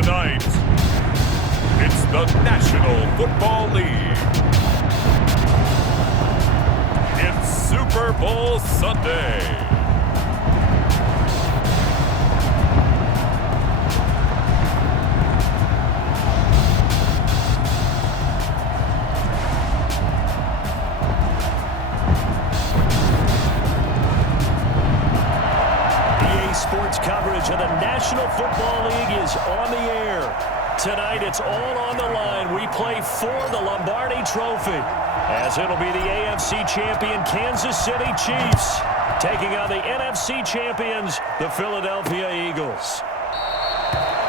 Tonight, it's the National Football League. It's Super Bowl Sunday. Sports coverage of the National Football League is on the air. Tonight, it's all on the line. We play for the Lombardi Trophy, as it'll be the AFC champion Kansas City Chiefs taking on the NFC champions, the Philadelphia Eagles.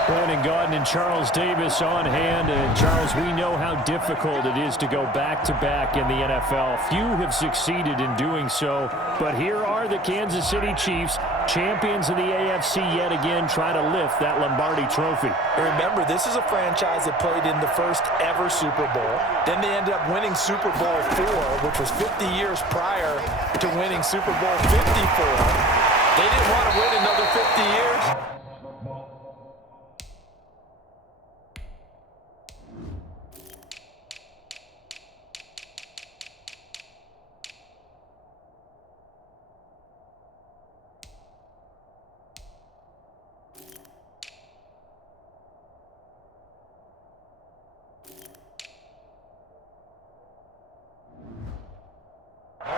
Brandon Gaudin and Charles Davis on hand. And Charles, we know how difficult it is to go back-to-back in the NFL. Few have succeeded in doing so, but here are the Kansas City Chiefs, champions of the AFC yet again, trying to lift that Lombardi Trophy. Remember, this is a franchise that played in the first ever Super Bowl. Then they ended up winning Super Bowl IV, which was 50 years prior to winning Super Bowl 54. They didn't want to win another 50 years.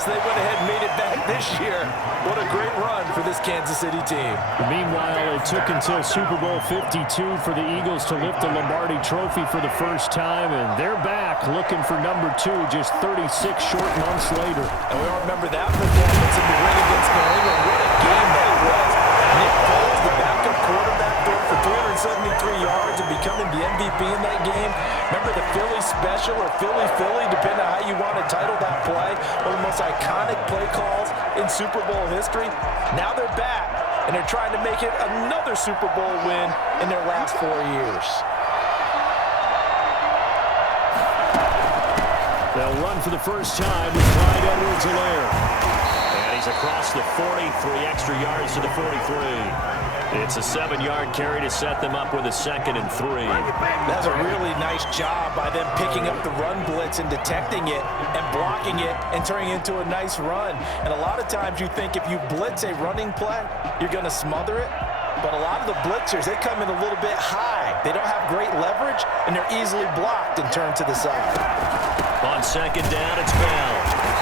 So they went ahead and made it back this year. What a great run for this Kansas City team. Meanwhile, it took until Super Bowl 52 for the Eagles to lift the Lombardi Trophy for the first time, and they're back looking for number 2 just 36 short months later. And we all remember that performance in the win against New England. What a game that was. Nick Foles, the backup quarterback, threw for 373 yards and becoming the MVP in that game. Remember the Philly special or Philly, depending on how you want to title that play. One of the most iconic play calls in Super Bowl history. Now they're back, and they're trying to make it another Super Bowl win in their last 4 years. They'll run for the first time with Clyde Edwards-Helaire. And he's across the 40, 3 extra yards to the 43. It's a 7-yard carry to set them up with a 2nd and 3. That's a really nice job by them picking up the run blitz and detecting it and blocking it and turning it into a nice run. And a lot of times you think if you blitz a running play, you're going to smother it. But a lot of the blitzers, they come in a little bit high. They don't have great leverage, and they're easily blocked and turned to the side. On 2nd down, it's Bell.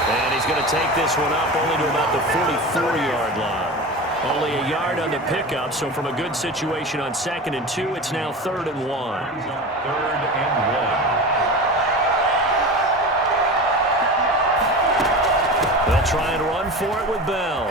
And he's going to take this one up only to about the 44-yard line. Only a yard on the pickup, so from a good situation on 2nd and 2, it's now 3rd and 1. 3rd and 1. They'll try and run for it with Bell.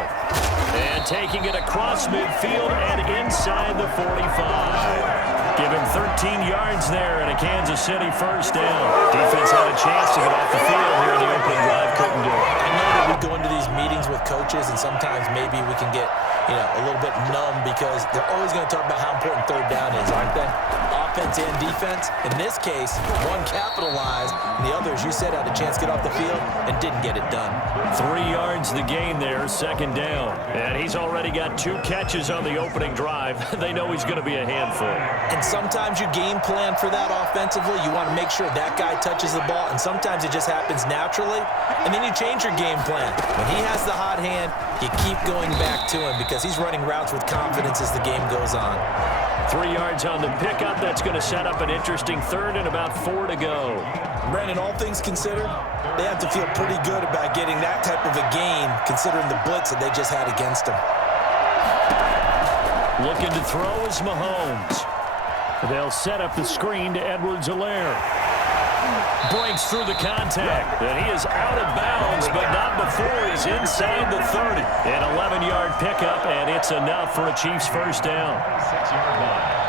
And taking it across midfield and inside the 45. Give him 13 yards there and a Kansas City first down. Defense had a chance to get off the field here in the opening drive, couldn't do it. I know that we go into these meetings with coaches, and sometimes maybe we can get a little bit numb because they're always going to talk about how important 3rd down is, aren't they? Offense and defense. In this case, one capitalized, and the others, you said, had a chance to get off the field and didn't get it done. 3 yards the gain there, 2nd down. And he's already got 2 catches on the opening drive. They know he's going to be a handful. And sometimes you game plan for that offensively. You want to make sure that guy touches the ball, and sometimes it just happens naturally. And then you change your game plan. When he has the hot hand, you keep going back to him because he's running routes with confidence as the game goes on. 3 yards on the pickup. That's going to set up an interesting 3rd and about 4 to go. Brandon, all things considered, they have to feel pretty good about getting that type of a gain considering the blitz that they just had against them. Looking to throw is Mahomes. They'll set up the screen to Edwards-Helaire. Breaks through the contact, and he is out of bounds, but not before he's inside the 30. An 11-yard pickup, and it's enough for a Chiefs first down. 6-yard line.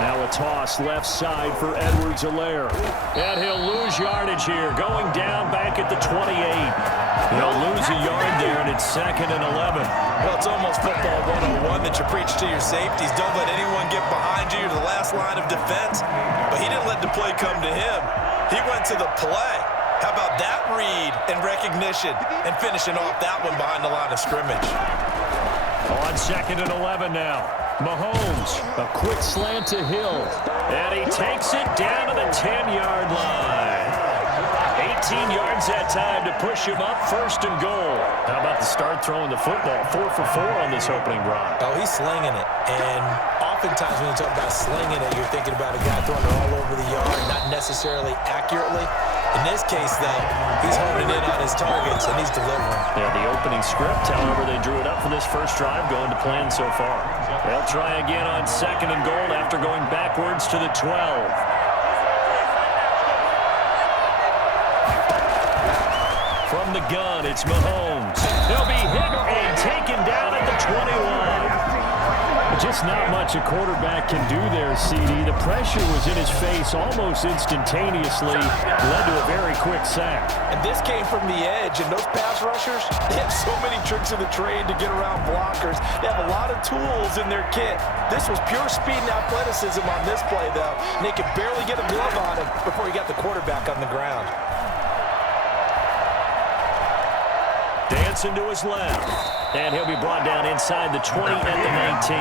Now a toss left side for Edwards-Helaire. And he'll lose yardage here, going down back at the 28. He'll lose a yard there, and it's 2nd and 11. Well, it's almost football 101 that you preach to your safeties. Don't let anyone get behind you to the last line of defense. But he didn't let the play come to him. He went to the play. How about that read and recognition and finishing off that one behind the line of scrimmage? On 2nd and 11 now. Mahomes, a quick slant to Hill. And he takes it down to the 10-yard line. 18 yards that time to push him up, 1st and goal. How about the start throwing the football? 4 for 4 on this opening drive. Oh, he's slinging it. And oftentimes when you talk about slinging it, you're thinking about a guy throwing it all over the yard, not necessarily accurately. In this case, though, he's honing in on his targets, and he's delivering. Yeah, the opening script, however, they drew it up for this first drive, going to plan so far. They'll try again on 2nd and goal after going backwards to the 12. From the gun, it's Mahomes. He'll be hit and taken down at the 21. Just not much a quarterback can do there, CD. The pressure was in his face almost instantaneously. Led to a very quick sack. And this came from the edge, and those pass rushers, they have so many tricks in the trade to get around blockers. They have a lot of tools in their kit. This was pure speed and athleticism on this play, though. And they could barely get a glove on him before he got the quarterback on the ground. Dancing to his left. And he'll be brought down inside the 20 at the 19.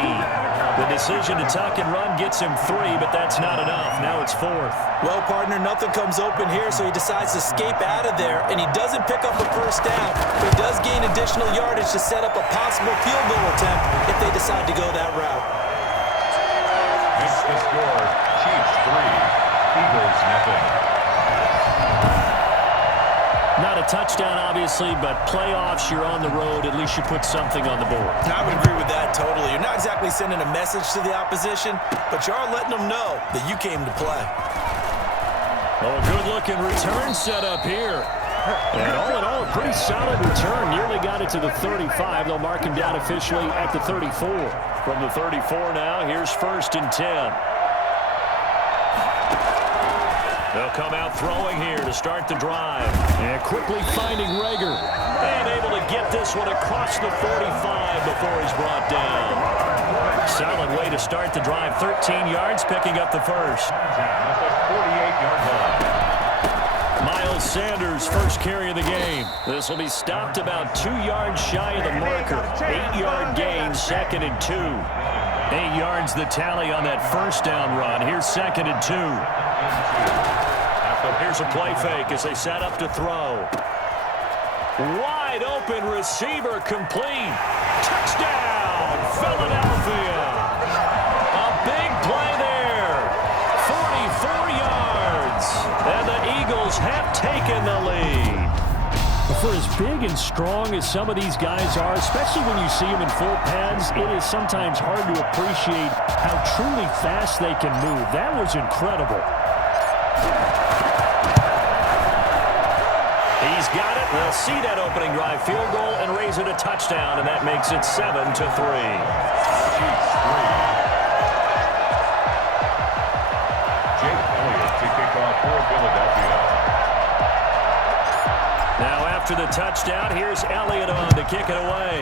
The decision to tuck and run gets him 3, but that's not enough. Now it's 4th. Well, partner, nothing comes open here, so he decides to escape out of there, and he doesn't pick up a first down, but he does gain additional yardage to set up a possible field goal attempt if they decide to go that route. It's the score, Chiefs 3, Eagles nothing. Not a touchdown, obviously, but playoffs, you're on the road. At least you put something on the board. I would agree with that totally. You're not exactly sending a message to the opposition, but you are letting them know that you came to play. Oh, good-looking return set up here. And all in all, a pretty solid return. Nearly got it to the 35. They'll mark him down officially at the 34. From the 34 now, here's 1st and 10. They'll come out throwing here to start the drive. And quickly finding Rager. And able to get this one across the 45 before he's brought down. Solid way to start the drive. 13 yards, picking up the first. 48-yard line. Miles Sanders, first carry of the game. This will be stopped about 2 yards shy of the marker. 8-yard gain, 2nd and 2. 8 yards the tally on that first down run. Here's 2nd and 2. Here's a play fake as they set up to throw. Wide open receiver complete. Touchdown, Philadelphia. A big play there. 44 yards. And the Eagles have taken the lead. For as big and strong as some of these guys are, especially when you see them in full pads, it is sometimes hard to appreciate how truly fast they can move. That was incredible. He's got it. We'll see that opening drive field goal and raise it a touchdown, and that makes it 7-3. Chiefs 3. Jake Elliott to kick off for Philadelphia. Now after the touchdown, here's Elliott on to kick it away.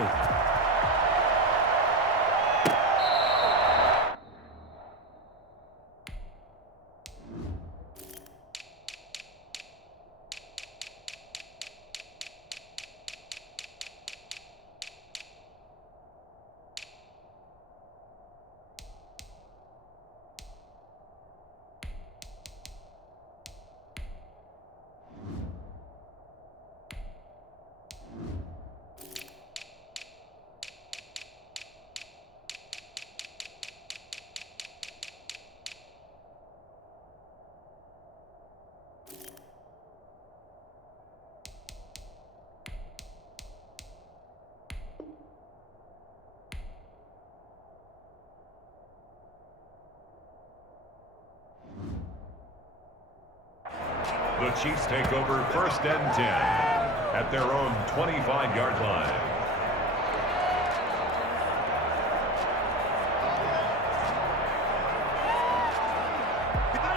The Chiefs take over 1st and 10 at their own 25-yard line.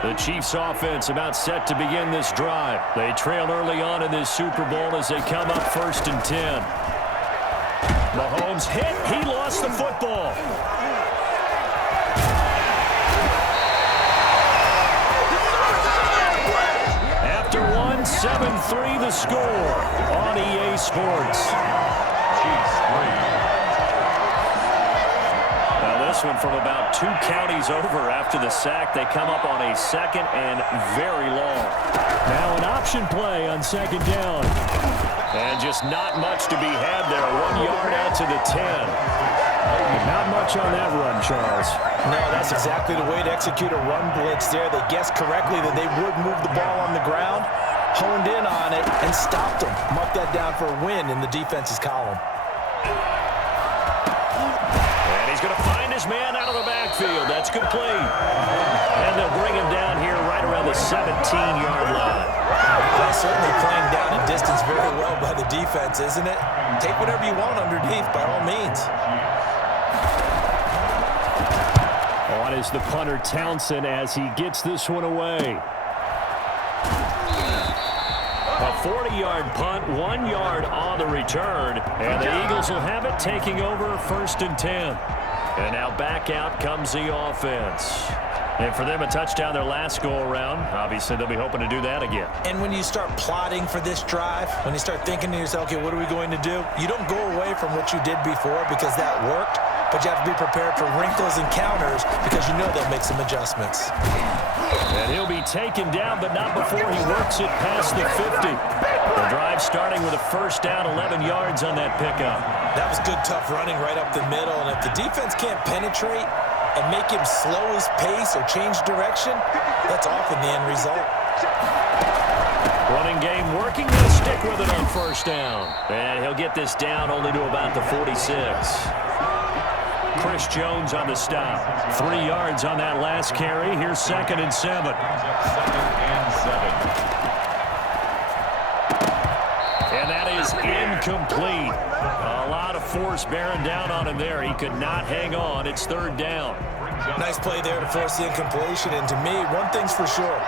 The Chiefs offense about set to begin this drive. They trail early on in this Super Bowl as they come up 1st and 10. Mahomes hit. He lost the football. After 7-3 the score on EA Sports. Chiefs 3. this one from about 2 counties over after the sack. They come up on a 2nd and very long. Now an option play on 2nd down. And just not much to be had there. 1 yard out to the 10. Not much on that run, Charles. No, that's exactly the way to execute a run blitz there. They guessed correctly that they would move the ball on the ground, honed in on it, and stopped them. Mark that down for a win in the defense's column. And he's going to find his man out of the backfield. That's complete. And they'll bring him down here right around the 17-yard line. Well, certainly playing down in distance very well by the defense, isn't it? Take whatever you want underneath, by all means. On is the punter Townsend as he gets this one away. A 40-yard punt, 1 yard on the return. And the Eagles will have it, taking over 1st and 10. And now back out comes the offense. And for them, a touchdown their last go-around. Obviously, they'll be hoping to do that again. And when you start plotting for this drive, when you start thinking to yourself, okay, what are we going to do? You don't go away from what you did before because that worked, but you have to be prepared for wrinkles and counters because you know they'll make some adjustments. And he'll be taken down, but not before he works it past the 50. The drive starting with a 1st down, 11 yards on that pickup. That was good, tough running right up the middle, and if the defense can't penetrate and make him slow his pace or change direction, that's often the end result. Running game working. They'll stick with it on 1st down. And he'll get this down only to about the 46. Chris Jones on the stop. 3 yards on that last carry. Here's 2nd and 7. 2nd and 7. And that is incomplete. A lot of force bearing down on him there. He could not hang on. It's 3rd down. Nice play there to force the incompletion. And to me, one thing's for sure.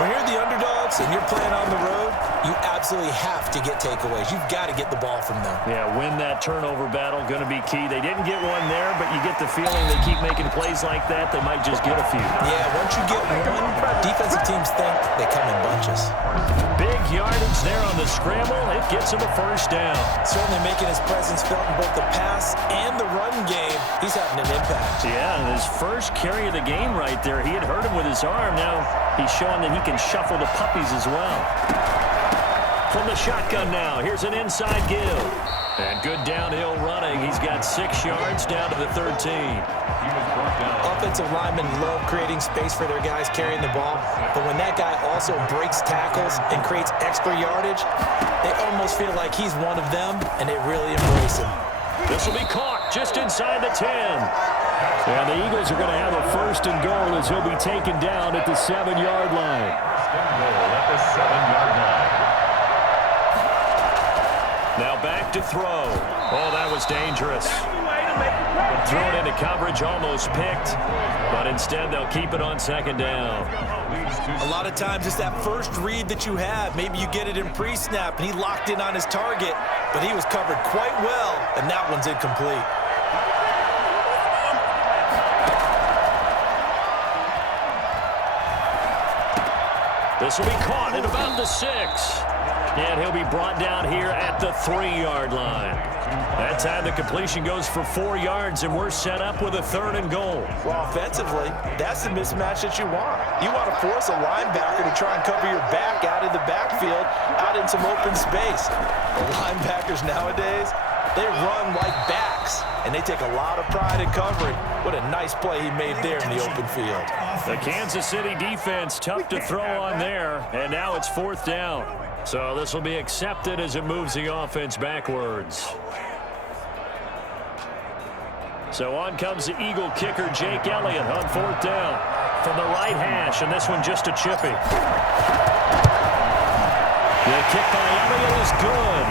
When you're the underdogs and you're playing on the road, you absolutely have to get takeaways. You've got to get the ball from them. Yeah, win that turnover battle, going to be key. They didn't get one there, but you get the feeling they keep making plays like that, they might just get a few. Yeah, once you get one, defensive teams think they come in bunches. Big yardage there on the scramble. It gets him a 1st down. Certainly making his presence felt in both the pass and the run game. He's having an impact. Yeah, and his first carry of the game right there. He had hurt him with his arm. Now he's showing that he can shuffle the puppies as well. From the shotgun now, here's an inside give. And good downhill running. He's got 6 yards down to the 13. Offensive linemen love creating space for their guys carrying the ball, but when that guy also breaks tackles and creates extra yardage, they almost feel like he's one of them, and they really embrace him. This will be caught just inside the 10. And the Eagles are going to have a 1st and goal as he'll be taken down at the 7-yard line. At the 7-yard line. Now back to throw. Oh, that was dangerous. Thrown into coverage, almost picked, but instead they'll keep it on 2nd down. A lot of times it's that first read that you have. Maybe you get it in pre-snap, and he locked in on his target, but he was covered quite well, and that one's incomplete. This will be caught at about the 6. And he'll be brought down here at the 3-yard line. That time the completion goes for 4 yards, and we're set up with a 3rd and goal. Well, offensively, that's the mismatch that you want. You want to force a linebacker to try and cover your back out in the backfield, out in some open space. The linebackers nowadays, they run like backs, and they take a lot of pride in covering. What a nice play he made there in the open field. The Kansas City defense tough to throw on there, and now it's 4th down. So this will be accepted as it moves the offense backwards. So on comes the Eagle kicker, Jake Elliott, on 4th down from the right hash, and this one just a chippy. The kick by Elliott is good.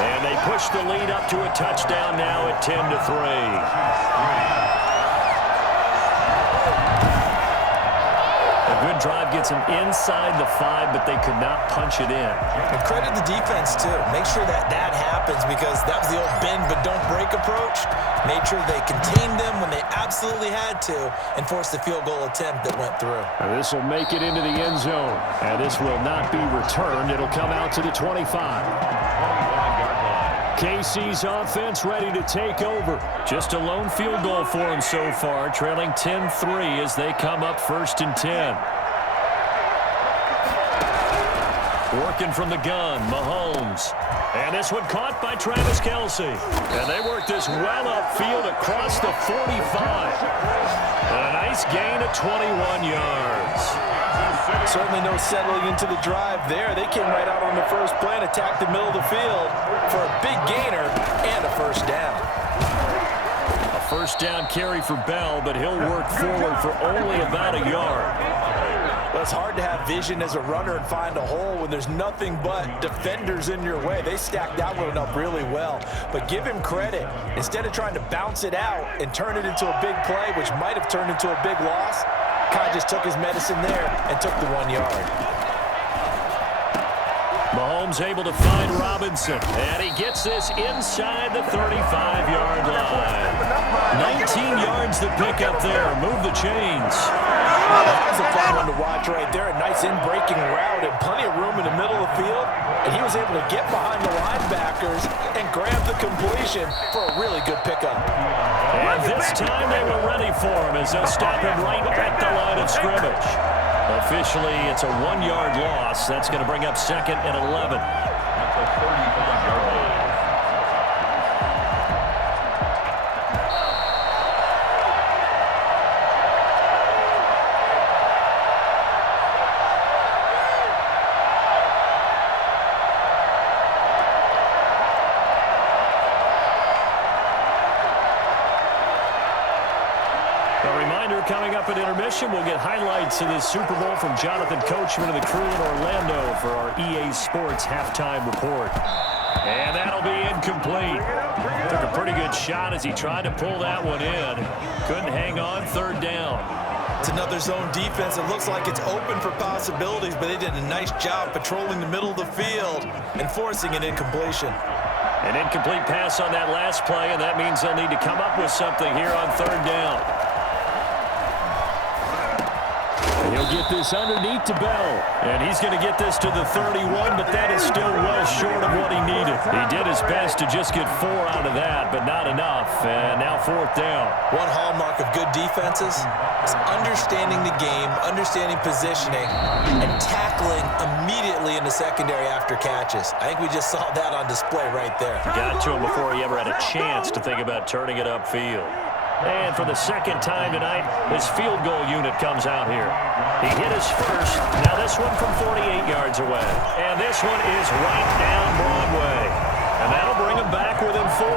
And they push the lead up to a touchdown now at 10-3. Good drive gets him inside the 5, but they could not punch it in. And credit the defense, too. Make sure that happens because that was the old bend but don't break approach. Made sure they contained them when they absolutely had to and forced the field goal attempt that went through. And this will make it into the end zone. And this will not be returned. It'll come out to the 25. KC's offense ready to take over. Just a lone field goal for them so far, trailing 10-3 as they come up 1st and 10. Working from the gun, Mahomes. And this one caught by Travis Kelce. And they work this well upfield across the 45. And a nice gain of 21 yards. Certainly no settling into the drive there. They came right out on the first play and attacked the middle of the field for a big gainer and a first down. A first down carry for Bell, but he'll work forward for only about a yard. Well, it's hard to have vision as a runner and find a hole when there's nothing but defenders in your way. They stacked that one up really well. But give him credit. Instead of trying to bounce it out and turn it into a big play, which might have turned into a big loss, Kai just took his medicine there and took the 1 yard. Mahomes able to find Robinson, and he gets this inside the 35-yard line. 19 yards to pick up there. Move the chains. That was a fun one to watch right there. A nice in-breaking route and plenty of room in the middle of the field. And he was able to get behind the linebackers and grab the completion for a really good pickup. And this time they were ready for him as they'll stop him right at the line of scrimmage. Officially, it's a 1-yard loss. That's going to bring up 2nd and 11. That's a 35-yard line. Coming up at intermission, we'll get highlights of this Super Bowl from Jonathan Coachman and the crew in Orlando for our EA Sports halftime report. And that'll be incomplete. Took a pretty good shot as he tried to pull that one in. Couldn't hang on, 3rd down. It's another zone defense. It looks like it's open for possibilities, but they did a nice job patrolling the middle of the field and forcing an incompletion. An incomplete pass on that last play, and that means they'll need to come up with something here on 3rd down. He'll get this underneath to Bell. And he's going to get this to the 31, but that is still well short of what he needed. He did his best to just get 4 out of that, but not enough. And now 4th down. One hallmark of good defenses is understanding the game, understanding positioning, and tackling immediately in the secondary after catches. I think we just saw that on display right there. Got to him before he ever had a chance to think about turning it upfield. And for the 2nd time tonight, his field goal unit comes out here. He hit his first. Now this one from 48 yards away. And this one is right down Broadway. And that'll bring him back within 4.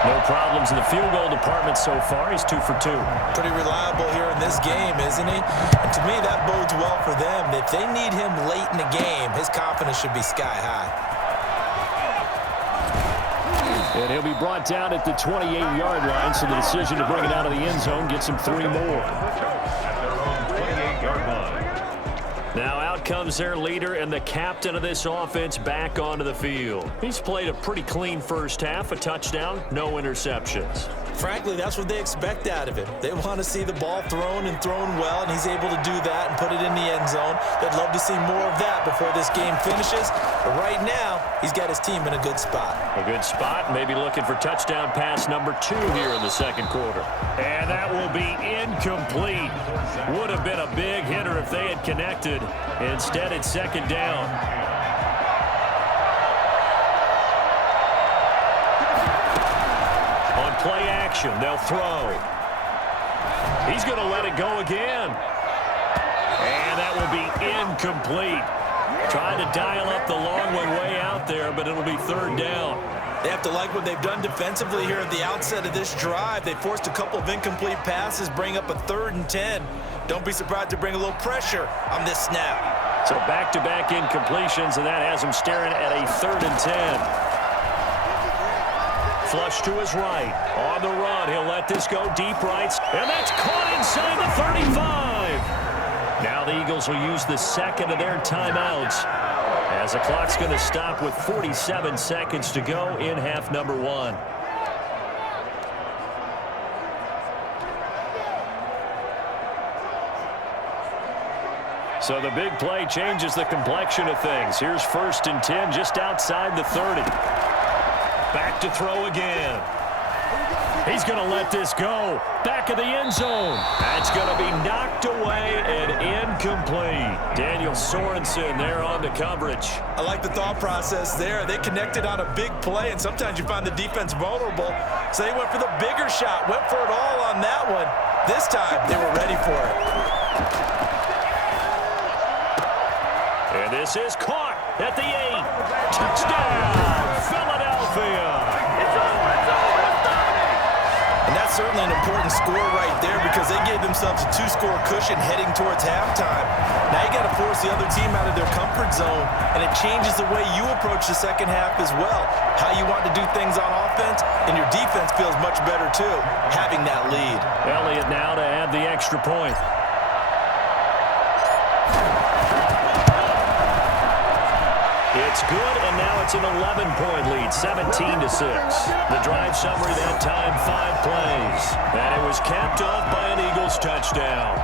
No problems in the field goal department so far. He's 2 for 2. Pretty reliable here in this game, isn't he? And to me, that bodes well for them. If they need him late in the game, his confidence should be sky high. And he'll be brought down at the 28-yard line, so the decision to bring it out of the end zone gets him 3 more. At their own 28-yard line. Now out comes their leader and the captain of this offense back onto the field. He's played a pretty clean first half, a touchdown, no interceptions. Frankly, that's what they expect out of him. They want to see the ball thrown and thrown well, and he's able to do that and put it in the end zone. They'd love to see more of that before this game finishes. But right now, he's got his team in a good spot. A good spot, maybe looking for touchdown pass number 2 here in the 2nd quarter. And that will be incomplete. Would have been a big hitter if they had connected. Instead, it's 2nd down. Play action. They'll throw. He's going to let it go again. And that will be incomplete. Trying to dial up the long one way out there, but it'll be 3rd down. They have to like what they've done defensively here at the outset of this drive. They forced a couple of incomplete passes, bring up a 3rd and 10. Don't be surprised to bring a little pressure on this snap. So back-to-back incompletions, and that has him staring at a 3rd and 10. Flush to his right. On the run, he'll let this go deep right. And that's caught inside the 35. Now the Eagles will use the 2nd of their timeouts as the clock's going to stop with 47 seconds to go in half number 1. So the big play changes the complexion of things. Here's 1st and 10 just outside the 30. Back to throw again. He's going to let this go. Back of the end zone. That's going to be knocked away and incomplete. Daniel Sorensen there on the coverage. I like the thought process there. They connected on a big play, and sometimes you find the defense vulnerable. So they went for the bigger shot, went for it all on that one. This time, they were ready for it. And this is caught at the 8. Touchdown, Philadelphia. And that's certainly an important score right there because they gave themselves a 2-score cushion heading towards halftime. Now you got to force the other team out of their comfort zone, and it changes the way you approach the second half as well. How you want to do things on offense, and your defense feels much better too, having that lead. Elliott now to add the extra point. It's good, and now it's an 11-point lead, 17-6. The drive summary that time, 5 plays. And it was capped off by an Eagles touchdown.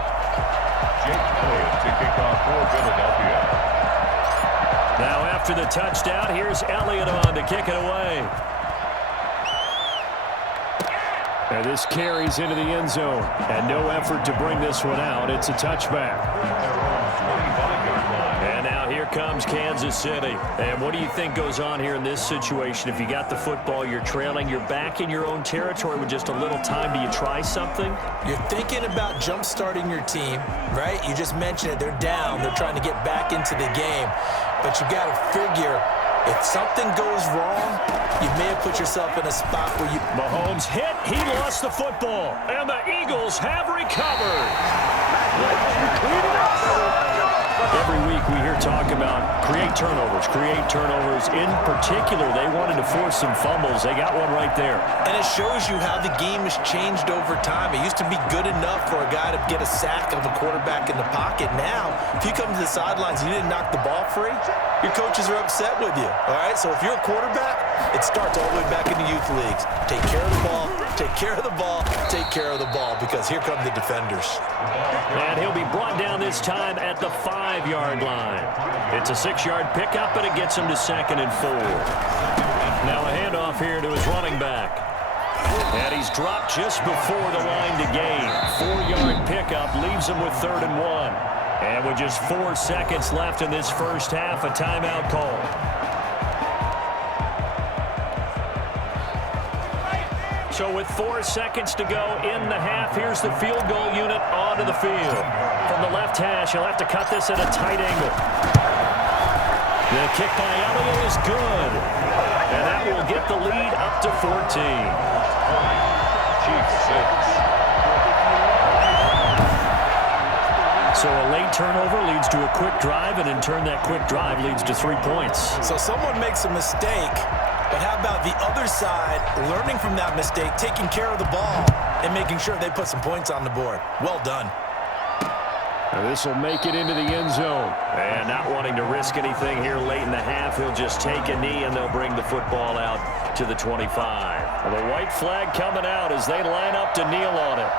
Jake Elliott to kick off for Philadelphia. Now after the touchdown, here's Elliott on to kick it away. And this carries into the end zone. And no effort to bring this one out. It's a touchback. And now here comes Kansas City. And what do you think goes on here in this situation? If you got the football, you're trailing, you're back in your own territory with just a little time. Do you try something? You're thinking about jump-starting your team, right? You just mentioned it. They're down. They're trying to get back into the game. But you got to figure, if something goes wrong, you may have put yourself in a spot where you... Mahomes hit. He lost the football. And the Eagles have recovered. Every week we hear talk about create turnovers. In particular, they wanted to force some fumbles. They got one right there. And it shows you how the game has changed over time. It used to be good enough for a guy to get a sack of a quarterback in the pocket. Now, if you come to the sidelines and you didn't knock the ball free, your coaches are upset with you. All right? So if you're a quarterback, it starts all the way back in the youth leagues. Take care of the ball, take care of the ball, take care of the ball, because here come the defenders. And he'll be brought down this time at the 5-yard line. It's a 6-yard pickup, and it gets him to 2nd and 4. Now a handoff here to his running back. And he's dropped just before the line to gain. 4-yard pickup leaves him with 3rd and 1. And with just 4 seconds left in this first half, a timeout call. So with 4 seconds to go in the half, here's the field goal unit onto the field. From the left hash, he'll have to cut this at a tight angle. The kick by Elliott is good. And that will get the lead up to 14. So a late turnover leads to a quick drive, and in turn that quick drive leads to 3 points. So someone makes a mistake, but how about the other side learning from that mistake, taking care of the ball, and making sure they put some points on the board? Well done. This will make it into the end zone. And not wanting to risk anything here late in the half, he'll just take a knee, and they'll bring the football out to the 25. Well, the white flag coming out as they line up to kneel on it.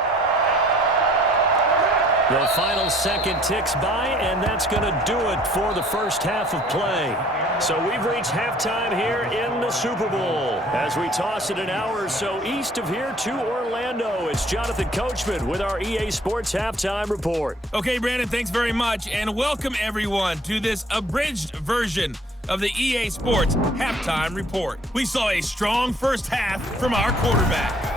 The final second ticks by, and that's going to do it for the first half of play. So we've reached halftime here in the Super Bowl. As we toss it an hour or so east of here to Orlando, it's Jonathan Coachman with our EA Sports Halftime Report. Okay, Brandon, thanks very much, and welcome everyone to this abridged version of the EA Sports Halftime Report. We saw a strong first half from our quarterback.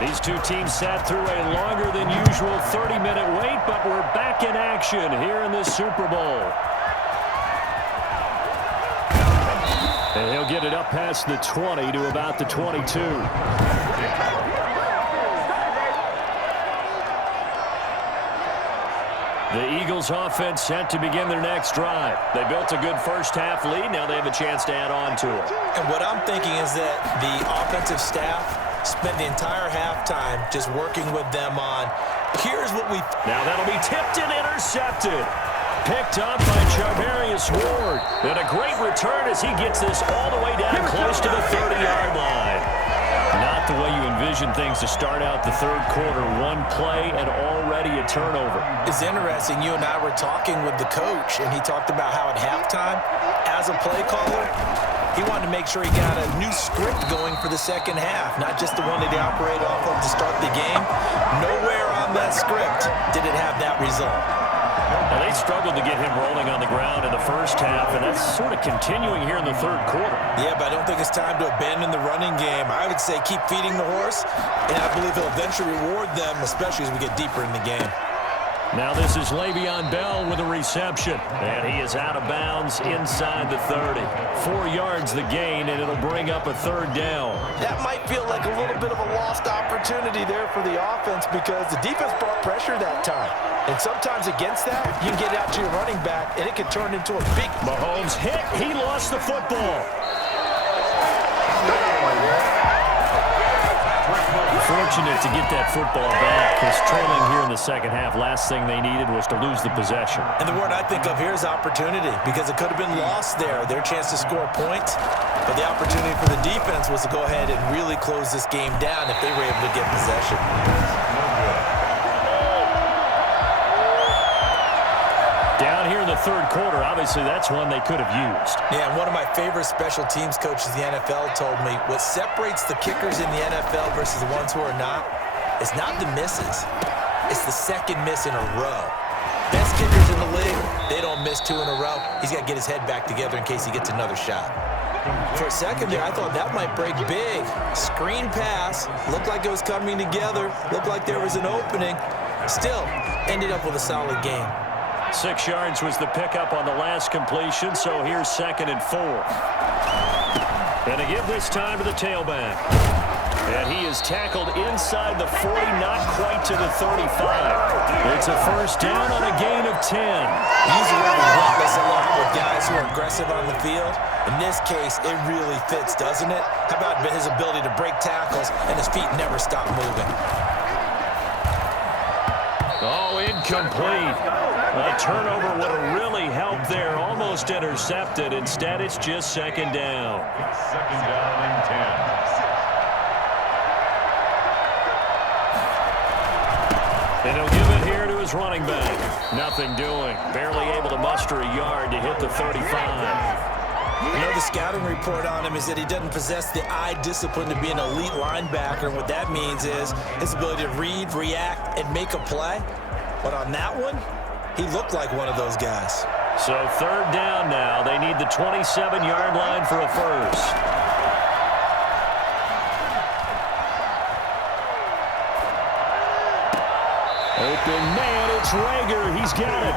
These two teams sat through a longer than usual 30-minute wait, but we're back in action here in the Super Bowl. And he'll get it up past the 20 to about the 22. The Eagles offense set to begin their next drive. They built a good first half lead. Now they have a chance to add on to it. And what I'm thinking is that the offensive staff spent the entire halftime just working with them on, here's what we... Now that'll be tipped and intercepted. Picked up by Charvarius Ward. And a great return as he gets this all the way down close to the 30-yard line. Not the way you envision things to start out the third quarter. One play and already a turnover. It's interesting. You and I were talking with the coach, and he talked about how at halftime, as a play caller, he wanted to make sure he got a new script going for the second half, not just the one that he operated off of to start the game. Nowhere on that script did it have that result. Now, they struggled to get him rolling on the ground in the first half, and that's sort of continuing here in the third quarter. Yeah, but I don't think it's time to abandon the running game. I would say keep feeding the horse, and I believe he'll eventually reward them, especially as we get deeper in the game. Now this is Le'Veon Bell with a reception. And he is out of bounds inside the 30. 4 yards the gain, and it'll bring up a third down. That might feel like a little bit of a lost opportunity there for the offense because the defense brought pressure that time. And sometimes against that, you can get out to your running back, and it can turn into a big... Mahomes hit. He lost the football. Fortunate to get that football back. Because trailing here in the second half, last thing they needed was to lose the possession. And the word I think of here is opportunity, because it could have been lost there, their chance to score points. But the opportunity for the defense was to go ahead and really close this game down if they were able to get possession. Down here in the third quarter, obviously that's one they could have used. Yeah, and one of my favorite special teams coaches in the NFL told me what separates the kickers in the NFL versus the ones who are not is not the misses. It's the second miss in a row. Best kickers in the league, they don't miss 2 in a row. He's got to get his head back together in case he gets another shot. For a second there, I thought that might break big. Screen pass, looked like it was coming together, looked like there was an opening. Still, ended up with a solid game. 6 yards was the pickup on the last completion, so here's 2nd and 4. And to give this time to the tailback. And he is tackled inside the 40, not quite to the 35. It's a first down on a gain of 10. He's really relentless a lot with guys who are aggressive on the field. In this case, it really fits, doesn't it? How about his ability to break tackles and his feet never stop moving? Oh, incomplete. A turnover would have really helped there. Almost intercepted. Instead, it's just 2nd down. 2nd down and 10. And he'll give it here to his running back. Nothing doing. Barely able to muster a yard to hit the 35. You know, the scouting report on him is that he doesn't possess the eye discipline to be an elite linebacker. And what that means is his ability to read, react, and make a play. But on that one, he looked like one of those guys. So 3rd down now. They need the 27-yard line for a first. Open man, it's Rager. He's got it.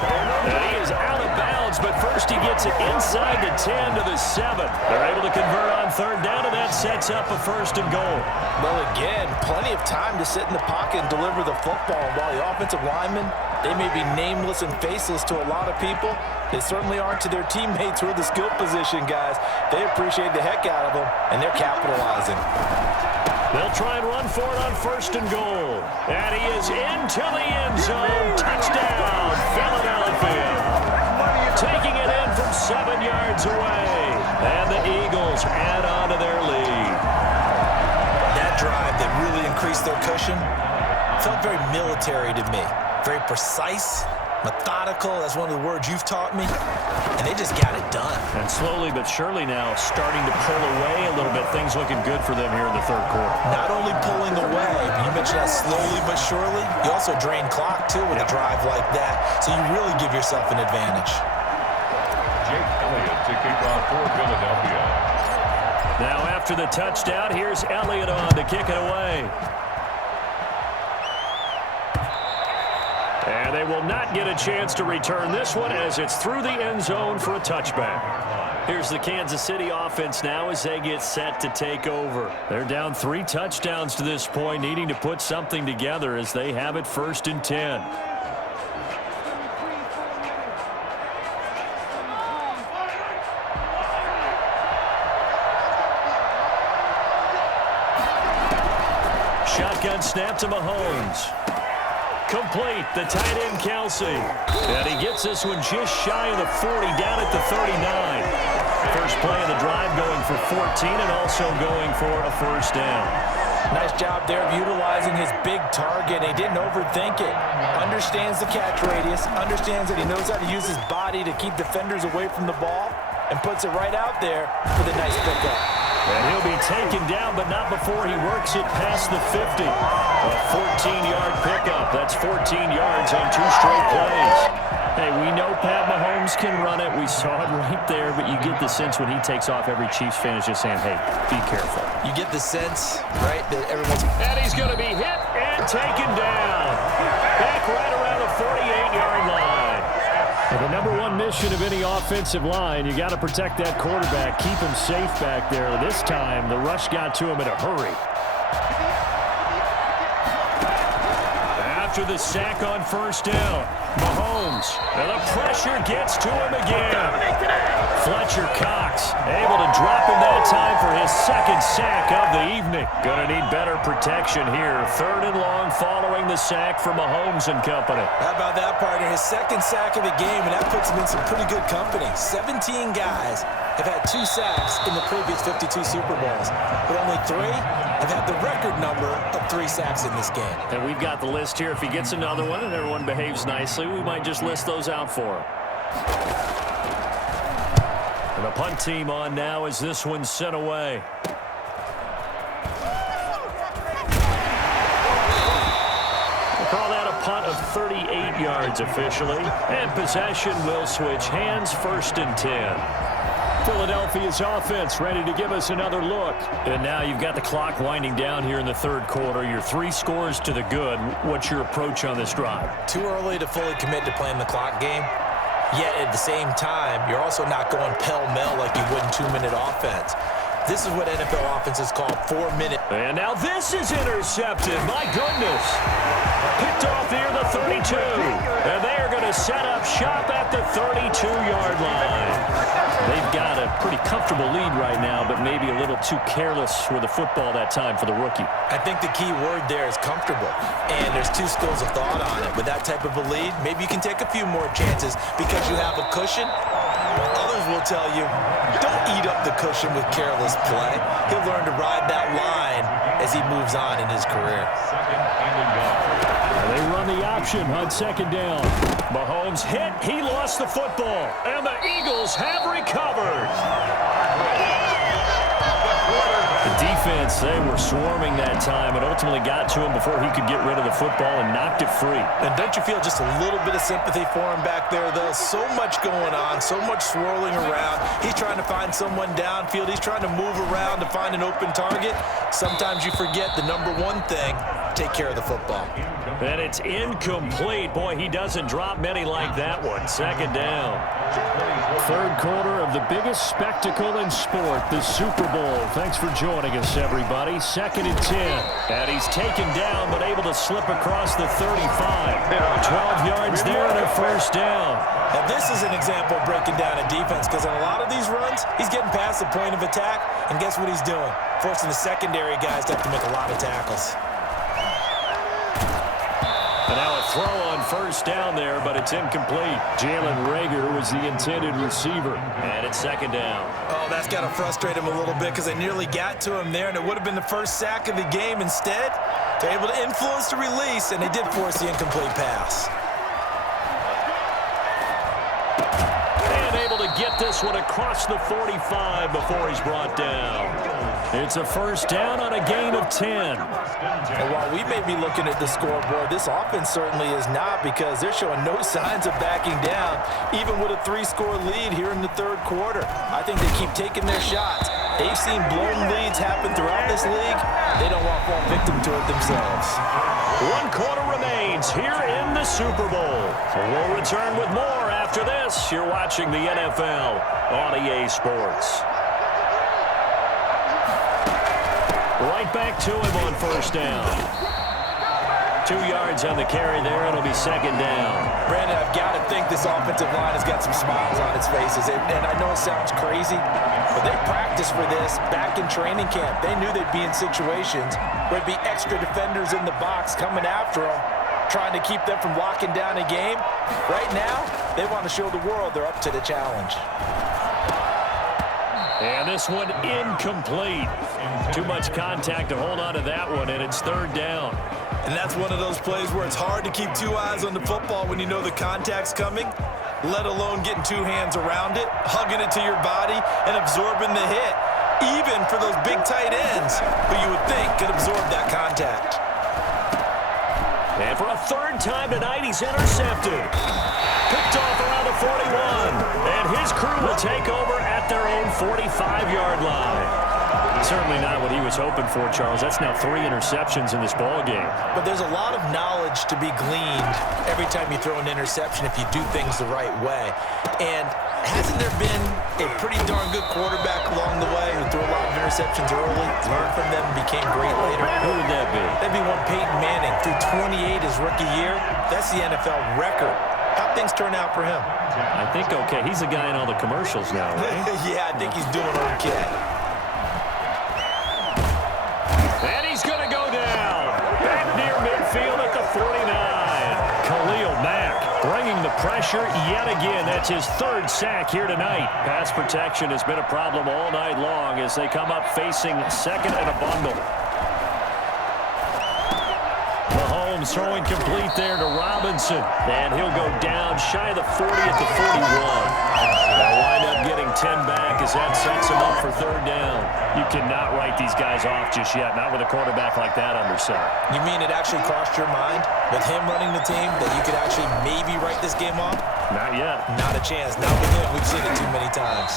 And he is out of bounds, but first he gets it inside the 10 to the 7. They're able to convert on 3rd down, and that sets up a 1st and goal. Well, again, plenty of time to sit in the pocket and deliver the football. While the offensive linemen, they may be nameless and faceless to a lot of people, they certainly aren't to their teammates who are the skill position guys. They appreciate the heck out of them, and they're capitalizing. They'll try and run for it on 1st and goal. And he is into the end zone. Touchdown, Philadelphia. Taking it in from 7 yards away. And the Eagles add on to their lead. That drive that really increased their cushion felt very military to me. Very precise, methodical. That's one of the words you've taught me. And they just got it done. And slowly but surely now starting to pull away a little bit. Things looking good for them here in the 3rd quarter. Not only pulling away, you mentioned that slowly but surely. You also drain clock, too, with a drive like that. So you really give yourself an advantage. Jake Elliott to kick off for Philadelphia. Now after the touchdown, here's Elliott on to kick it away. And they will not get a chance to return this one as it's through the end zone for a touchback. Here's the Kansas City offense now as they get set to take over. They're down 3 touchdowns to this point, needing to put something together as they have it 1st and 10. Shotgun snap to Mahomes. Complete, the tight end, Kelsey. And he gets this one just shy of the 40, down at the 39. First play of the drive going for 14 and also going for a 1st down. Nice job there of utilizing his big target. He didn't overthink it. Understands the catch radius, understands that he knows how to use his body to keep defenders away from the ball, and puts it right out there for the nice pickup. And he'll be taken down, but not before he works it past the 50. A 14-yard pickup. That's 14 yards on 2 straight plays. Hey, we know Pat Mahomes can run it. We saw it right there, but you get the sense when he takes off, every Chiefs fan is just saying, hey, be careful. You get the sense, right, that everyone's... And he's going to be hit and taken down. Back right around the 48-yard line. And the number one mission of any offensive line, you got to protect that quarterback, keep him safe back there. This time, the rush got to him in a hurry. After the sack on first down, Mahomes, and the pressure gets to him again. Fletcher Cox able to drop him that time for his second sack of the evening. Going to need better protection here. 3rd and long following the sack for Mahomes and company. How about that, partner? His second sack of the game, and that puts him in some pretty good company. 17 guys have had 2 sacks in the previous 52 Super Bowls, but only 3 have had the record number of 3 sacks in this game. And we've got the list here. If he gets another one and everyone behaves nicely, we might just list those out for him. And the punt team on now as this one's sent away. We'll call that a punt of 38 yards officially. And possession will switch hands, 1st and 10. Philadelphia's offense ready to give us another look. And now you've got the clock winding down here in the 3rd quarter. You're 3 scores to the good. What's your approach on this drive? Too early to fully commit to playing the clock game. Yet at the same time, you're also not going pell-mell like you would in 2-minute offense. This is what NFL offenses call 4-minute. And now this is intercepted. My goodness. Picked off near the 32. And they are going to set up shop at the 32-yard line. They've got a pretty comfortable lead right now, but maybe a little too careless with the football that time for the rookie. I think the key word there is comfortable. And there's 2 schools of thought on it. With that type of a lead, maybe you can take a few more chances because you have a cushion. Others will tell you, don't eat up the cushion with careless play. He'll learn to ride that line as he moves on in his career. They run the option on 2nd down. Mahomes hit. He lost the football. And the Eagles have recovered. The defense, they were swarming that time and ultimately got to him before he could get rid of the football and knocked it free. And don't you feel just a little bit of sympathy for him back there, though? So much going on, so much swirling around. He's trying to find someone downfield. He's trying to move around to find an open target. Sometimes you forget the number one thing, take care of the football. And it's incomplete. Boy, he doesn't drop many like that one. 2nd down. 3rd quarter of the biggest spectacle in sport, the Super Bowl. Thanks for joining us, everybody. 2nd and 10. And he's taken down, but able to slip across the 35. 12 yards there and a 1st down. Now, this is an example of breaking down a defense because in a lot of these runs, he's getting past the point of attack, and guess what he's doing? Forcing the secondary guys to have to make a lot of tackles. And now a throw on 1st down there, but it's incomplete. Jalen Reagor was the intended receiver. And it's 2nd down. Oh, that's got to frustrate him a little bit because they nearly got to him there, and it would have been the first sack of the game. Instead, they're able to influence the release, and they did force the incomplete pass. And able to get this one across the 45 before he's brought down. It's a 1st down on a gain of 10. And while we may be looking at the scoreboard, this offense certainly is not because they're showing no signs of backing down, even with a 3-score lead here in the 3rd quarter. I think they keep taking their shots. They've seen blown leads happen throughout this league. They don't want to fall victim to it themselves. 1 quarter remains here in the Super Bowl. We'll return with more after this. You're watching the NFL on EA Sports. Right back to him on 1st down. 2 yards on the carry there. It'll be 2nd down. Brandon, I've got to think this offensive line has got some smiles on its faces. And I know it sounds crazy, but they practiced for this back in training camp. They knew they'd be in situations where there'd be extra defenders in the box coming after them, trying to keep them from locking down a game. Right now, they want to show the world they're up to the challenge. And this one incomplete. Too much contact to hold on to that one, and it's third down. And that's one of those plays where it's hard to keep two eyes on the football when you know the contact's coming, let alone getting two hands around it, hugging it to your body, and absorbing the hit, even for those big tight ends who you would think could absorb that contact. And for a third time tonight, he's intercepted. Picked off around the 41. And his crew will take over at their own 45-yard line. Certainly not what he was hoping for, Charles. That's now 3 interceptions in this ball game. But there's a lot of knowledge to be gleaned every time you throw an interception if you do things the right way. And hasn't there been a pretty darn good quarterback along the way who threw a lot of interceptions early, learned from them, and became great later? Who would that be? That'd be one Peyton Manning. Threw 28 his rookie year. That's the NFL record. How'd things turn out for him? I think okay. He's the guy in all the commercials now, right? Yeah, I think he's doing okay. And he's going to go down. Back near midfield at the 49. Khalil Mack bringing the pressure yet again. That's his third sack here tonight. Pass protection has been a problem all night long as they come up facing second and a bundle. Mahomes throwing complete there to Robinson. And he'll go down shy of the 40 at the 41. They'll wind up getting 10 back as that sets him up for third down. You cannot write these guys off just yet, not with a quarterback like that under center. You mean it actually crossed your mind with him running the team that you could actually maybe write this game off? Not yet. Not a chance. Not with him. We've seen it too many times.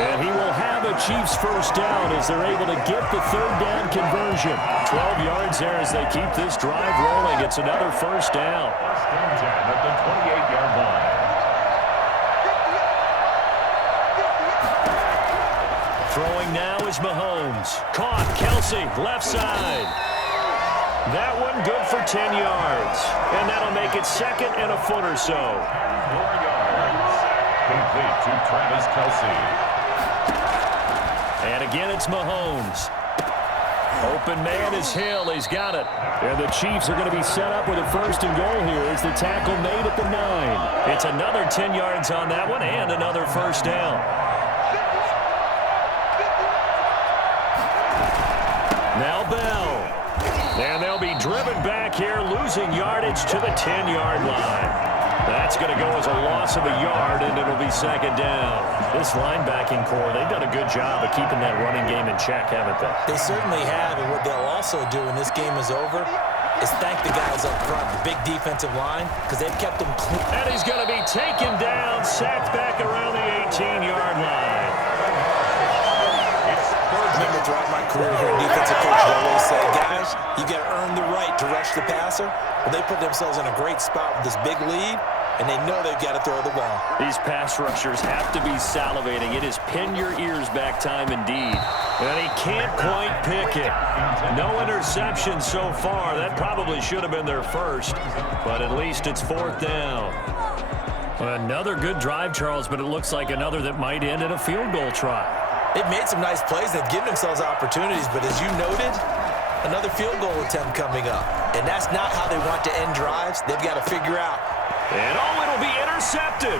And he will have a Chiefs first down as they're able to get the third down conversion. 12 yards there as they keep this drive rolling. It's another first down. First and 10 at the 28-yard line. Throwing now is Mahomes. Caught. Kelsey, left side. That one good for 10 yards. And that'll make it second and a foot or so. 4 yards. Complete to Travis Kelsey. And again, it's Mahomes. Open man is Hill. He's got it. And the Chiefs are going to be set up with a first and goal here as the tackle made at the 9. It's another 10 yards on that one and another first down. Now Bell. And they'll be driven back here, losing yardage to the 10-yard line. That's going to go as a loss of a yard, and it'll be second down. This linebacking core, they've done a good job of keeping that running game in check, haven't they? They certainly have, and what they'll also do when this game is over is thank the guys up front, the big defensive line, because they've kept them clean. And he's going to be taken down, sacked back around the 18-yard line. Remember, throughout my career here, defensive coaches always say, guys, you got to earn the right to rush the passer. Well, they put themselves in a great spot with this big lead, and they know they've got to throw the ball. These pass rushers have to be salivating. It is pin your ears back time indeed. And he can't quite pick it. No interception so far. That probably should have been their first, but at least it's fourth down. Another good drive, Charles, but it looks like another that might end in a field goal try. They've made some nice plays. They've given themselves opportunities, but as you noted, another field goal attempt coming up. And that's not how they want to end drives. They've got to figure out. And oh, it'll be intercepted.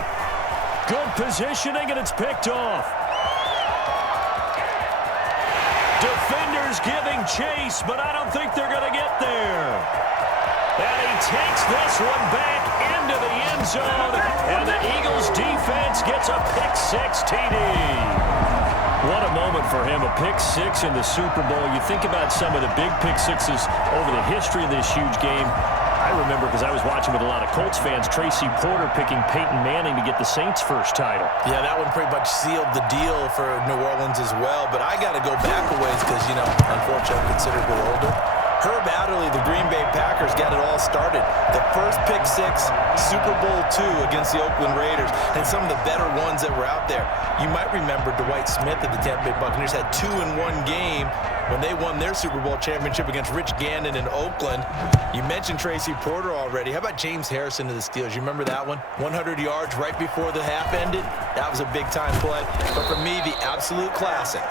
Good positioning, and it's picked off. Defenders giving chase, but I don't think they're going to get there. And he takes this one back into the end zone, and the Eagles defense gets a pick-6 TD. What a moment for him, a pick-6 in the Super Bowl. You think about some of the big pick-6s over the history of this huge game. I remember, because I was watching with a lot of Colts fans, Tracy Porter picking Peyton Manning to get the Saints' first title. Yeah, that one pretty much sealed the deal for New Orleans as well. But I got to go back a ways because, you know, unfortunately, I'm considerably older. Herb Adderley, the Green Bay Packers, got it all started. The first pick-6, Super Bowl II against the Oakland Raiders, and some of the better ones that were out there. You might remember Dwight Smith of the Tampa Bay Buccaneers had 2 in one game when they won their Super Bowl championship against Rich Gannon in Oakland. You mentioned Tracy Porter already. How about James Harrison of the Steelers? You remember that one? 100 yards right before the half ended. That was a big-time play. But for me, the absolute classic,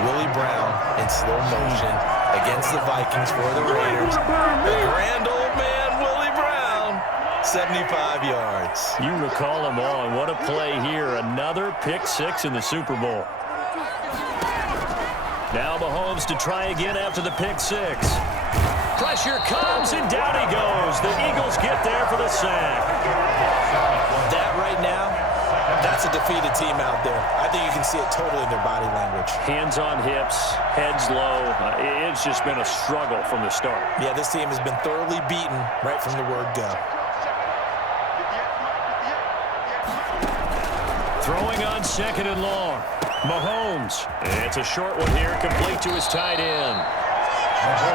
Willie Brown in slow motion against the Vikings for the Raiders. The grand old man, Willie Brown, 75 yards. You recall them all, and what a play here. Another pick-6 in the Super Bowl. Now Mahomes to try again after the pick six. Pressure comes, and down he goes. The Eagles get there for the sack. That right now, that's a defeated team out there. I think you can see it totally in their body language. Hands on hips, heads low. It's just been a struggle from the start. Yeah, this team has been thoroughly beaten right from the word go. Throwing on second and long. Mahomes. It's a short one here, complete to his tight end.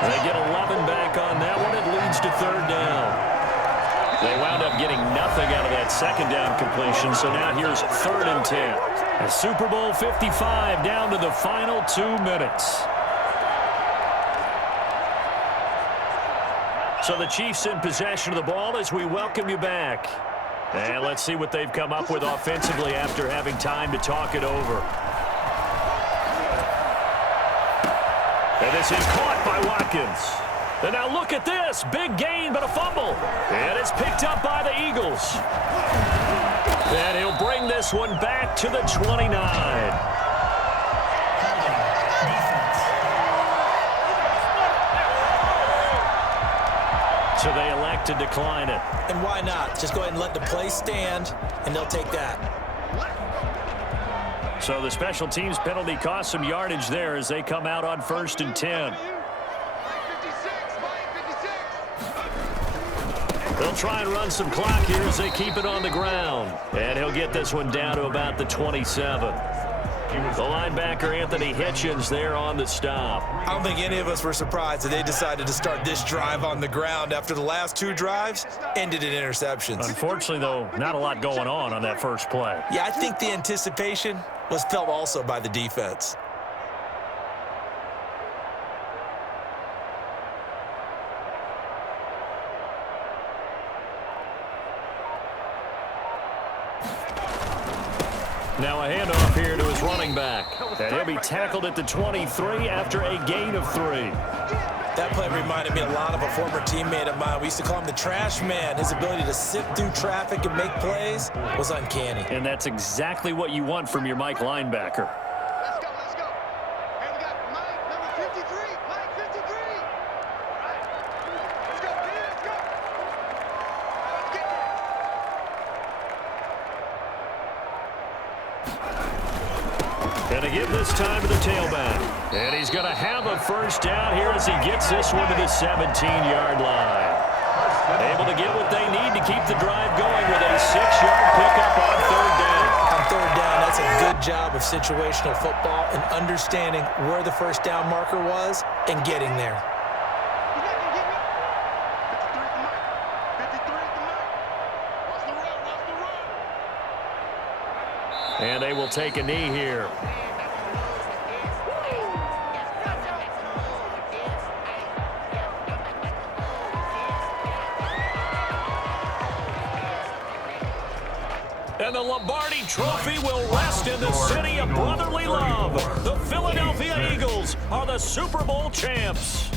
They get 11 back on that one. It leads to third down. They wound up getting nothing out of that second down completion, so now here's 3rd and 10. And Super Bowl 55 down to the final 2 minutes. So the Chiefs in possession of the ball as we welcome you back. And let's see what they've come up with offensively after having time to talk it over. And this is caught by Watkins. And now look at this. Big gain, but a fumble. And it's picked up by the Eagles. And he'll bring this one back to the 29. So they elect to decline it. And why not? Just go ahead and let the play stand, and they'll take that. So the special teams penalty cost some yardage there as they come out on 1st and 10. They'll try and run some clock here as they keep it on the ground. And he'll get this one down to about the 27. The linebacker, Anthony Hitchens, there on the stop. I don't think any of us were surprised that they decided to start this drive on the ground after the last 2 drives ended in interceptions. Unfortunately, though, not a lot going on that first play. Yeah, I think the anticipation was felt also by the defense. Now a handoff here to his running back. And he'll be tackled at the 23 after a gain of 3. That play reminded me a lot of a former teammate of mine. We used to call him the trash man. His ability to sift through traffic and make plays was uncanny. And that's exactly what you want from your Mike linebacker. Let's go. Hey, we got Mike, number 53. Mike 53. All right. Let's go. Let's go. Let's get there. And to give this time to the tailback. And he's going to have a first down here as he gets this one to the 17-yard line. Able to get what they need to keep the drive going with a 6-yard pickup on 3rd down. On 3rd down, that's a good job of situational football and understanding where the first down marker was and getting there. He's not going to get me. 53 at the mic. 53 at the mic. Watch the run. Watch the run. And they will take a knee here. And the Lombardi Trophy will rest in the city of brotherly love. The Philadelphia Eagles are the Super Bowl champs.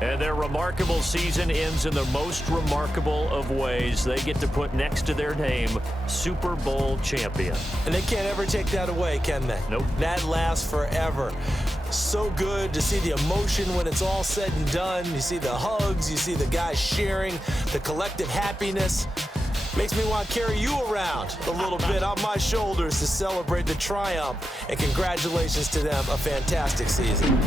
And their remarkable season ends in the most remarkable of ways. They get to put next to their name, Super Bowl champion. And they can't ever take that away, can they? Nope. That lasts forever. So good to see the emotion when it's all said and done. You see the hugs, you see the guys sharing, the collective happiness. Makes me want to carry you around a little bit on my shoulders to celebrate the triumph. And congratulations to them, a fantastic season.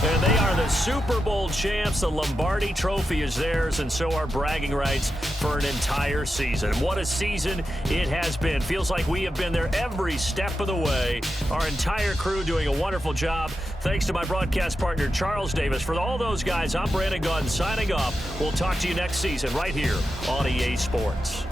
And they are the Super Bowl champs. The Lombardi Trophy is theirs, and so are bragging rights for an entire season. What a season it has been. Feels like we have been there every step of the way. Our entire crew doing a wonderful job. Thanks to my broadcast partner, Charles Davis. For all those guys, I'm Brandon Gunn signing off. We'll talk to you next season right here on EA Sports.